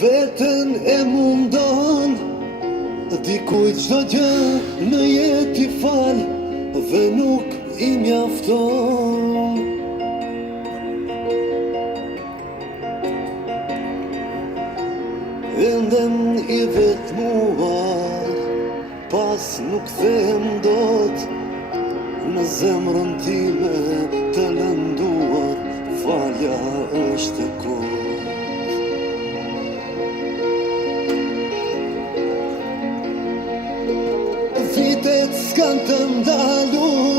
Vetën e mundon, dikujt çdo gjë në jetë i fal, dhe nuk i mjafton. Endem i vetmuar, pas nuk them dot, në zemrën time të lënduar, falja është e kot. Vitet s'kan të ndalur,